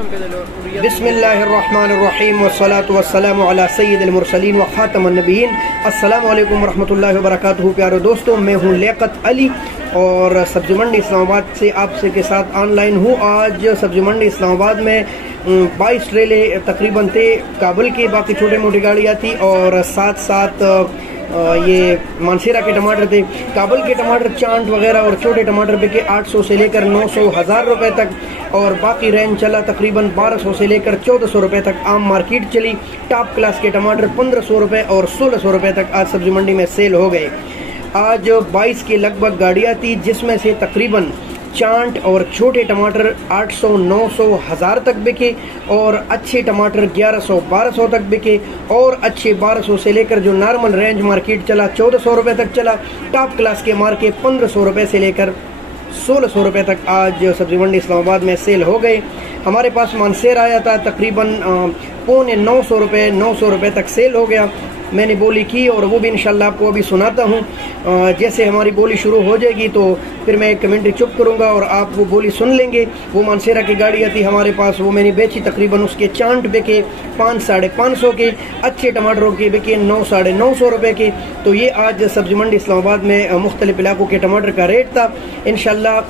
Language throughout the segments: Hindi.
बिस्मिल्लाहिर्रहमानिर्रहीम वस्सलातु वस्सलामु अला सय्यिदिल मुरसलीन व खातमुन नबिय्यीन। अस्सलामु अलैकुम वरहमतुल्लाहि वबरकातुहू। प्यारे दोस्तों, मैं हूँ लियाकत अली और सब्ज़ी मंडी इस्लामाबाद से आपसे के साथ ऑनलाइन हूँ। आज सब्ज़ी मंडी इस्लामाबाद में 22 ट्रेले तकरीबन थे काबुल की, बाकी छोटी मोटी गाड़ियाँ थी और साथ साथ ये मानसेरा के टमाटर थे। काबुल के टमाटर चांट वगैरह और छोटे टमाटर बिके 800 से लेकर 900 1000 रुपये तक और बाकी रेंज चला तकरीबन 1200 से लेकर 1400 रुपये तक। आम मार्केट चली। टॉप क्लास के टमाटर 1500 रुपये और 1600 रुपये तक आज सब्जी मंडी में सेल हो गए। आज 22 के लगभग गाड़ियाँ थी, जिसमें से तकरीबन चांट और छोटे टमाटर 800 900 1000 तक बिके और अच्छे टमाटर 1100 1200 तक बिके और अच्छे 1200 से लेकर जो नॉर्मल रेंज मार्केट चला 1400 रुपये तक चला। टॉप क्लास के मार्के 1500 रुपये से लेकर 1600 रुपये तक आज सब्जी मंडी इस्लामाबाद में सेल हो गए। हमारे पास मानसेर आया था तकरीबन 900 रुपये तक सेल हो गया। मैंने बोली की और वो भी इंशाल्लाह आपको अभी सुनाता हूँ। जैसे हमारी बोली शुरू हो जाएगी तो फिर मैं एक कमेंट्री चुप करूँगा और आप वो बोली सुन लेंगे। वो मानसेरा की गाड़ियाँ थी हमारे पास, वो मैंने बेची। तकरीबन उसके चांट बिके 500 साढ़े 500 के, अच्छे टमाटरों के बिके 900 साढ़े 900 रुपये के। तो ये आज सब्जी मंडी इस्लामाबाद में मुख्तलिफ इलाकों के टमाटर का रेट था। इंशाल्लाह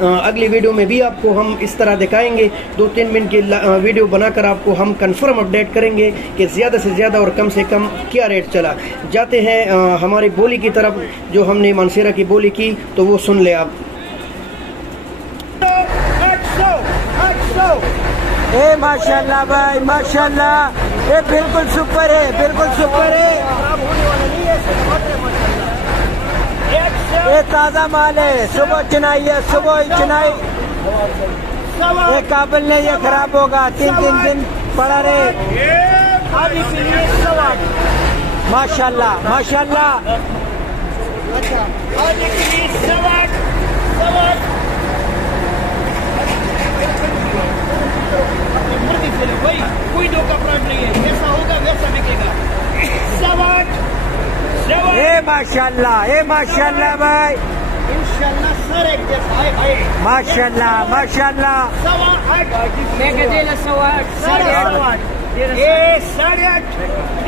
अगली वीडियो में भी आपको हम इस तरह दिखाएंगे। 2-3 मिनट की वीडियो बनाकर आपको हम कंफर्म अपडेट करेंगे कि ज़्यादा से ज़्यादा और कम से कम क्या रेट चला। जाते हैं हमारी बोली की तरफ, जो हमने मानसेरा की बोली की तो वो सुन ले आप। 800 माशाल्लाह भाई माशाल्लाह, ये बिल्कुल सुपर है, बिल्कुल सुपर है। ये ताज़ा माल है, सुबह चुनाई है, सुबह ही चुनाई। ये काबिल नहीं, ये खराब होगा, 3-3 दिन पड़ा रहे। माशाल्लाह माशाल्लाह। कोई धोखा प्लाट नहीं है, जैसा होगा वैसा बिकेगा। माशाल्लाह माशाल्लाह भाई, इंशाल्लाह सर एक जैसा है भाई। माशाल्लाह माशाल्लाह। 8.25 मैं कहते 8.25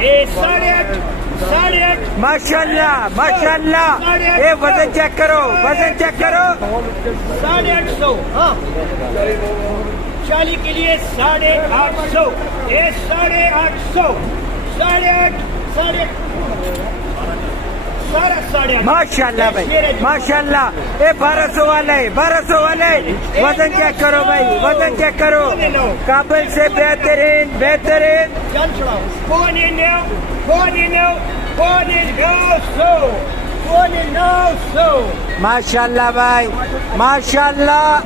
8.5 माशाल्लाह माशाल्लाह। ये वजन चेक करो, वजन चेक करो। 850। हाँ, चाली के लिए 850, ये 850, 8.5 माशाल्लाह भाई माशाल्लाह। ये 1200 वाले, 1200 वाले। वजन चेक करो भाई, वजन चेक करो। काबिल से बेहतरीन बेहतरीन। माशाल्लाह भाई माशाल्लाह।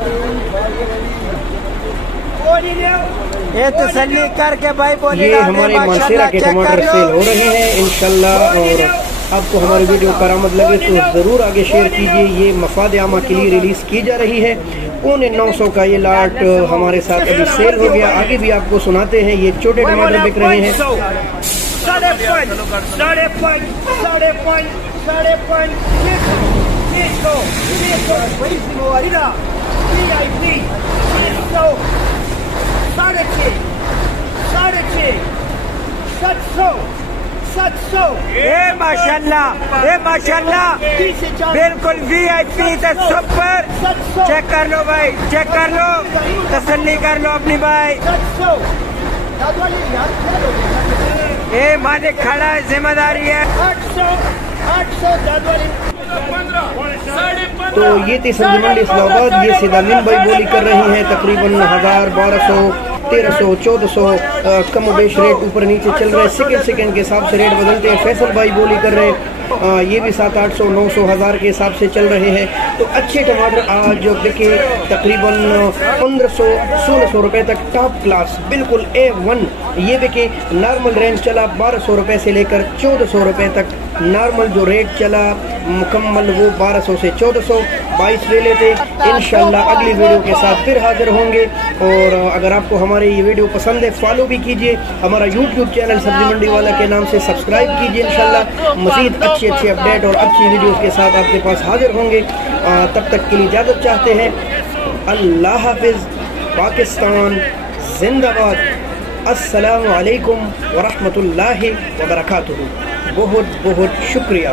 ये तसल्ली करके भाई बोली। ये हमारे मानसेरा के टमाटर सेल हो रहे हैं इंशाल्लाह। और आपको हमारी वीडियो करामद लगे तो ज़रूर आगे शेयर कीजिए। ये मफाद आमा के लिए रिलीज़ की जा रही है। 950 का ये लाट हमारे साथ अभी सेल हो गया। आगे भी आपको सुनाते हैं। ये छोटे टमाटर बिक रहे हैं। 700। ये माशाल्लाह, ये माशाल्लाह। बिल्कुल VIP द सुपर। चेक कर लो भाई, चेक कर लो, तसल्ली कर लो अपनी भाई। 700। ये मालिक खड़ा है, जिम्मेदारी है। 800 तो ये थी सब्जी मंडी इस्लामाबाद। ये सिदामिन भाई बोली कर रहे हैं तकरीबन 1000 1200 1300 1400 कम बेश रेट ऊपर नीचे चल रहे हैं। सेकंड के हिसाब से रेट बदलते हैं। फैसल भाई बोली कर रहे हैं ये भी 700 800 900 1000 के हिसाब से चल रहे हैं। तो अच्छे टमाटर आज जो बिके तकरीबन 1500 1600 रुपये तक। टॉप क्लास बिल्कुल A1 ये बिके। नॉर्मल रेंज चला 1200 रुपये से लेकर 1400 रुपये तक। नॉर्मल जो रेट चला मुकम्मल वो 1200 से 1400। 22 ले लेते। इंशाल्लाह अगली वीडियो के साथ फिर हाजिर होंगे। और अगर आपको हमारी ये वीडियो पसंद है फॉलो भी कीजिए। हमारा YouTube चैनल सब्जी मंडी वाला के नाम से सब्सक्राइब कीजिए। इंशाल्लाह मज़ीद अच्छे अपडेट और अच्छी वीडियोस के साथ आपके पास हाजिर होंगे। तब तक के लिए इजाज़त चाहते हैं। अल्लाह हाफिज़। पाकिस्तान जिंदाबाद। अस्सलामु अलैकुम व रहमतुल्लाहि व बरकातुहू। बहुत बहुत शुक्रिया।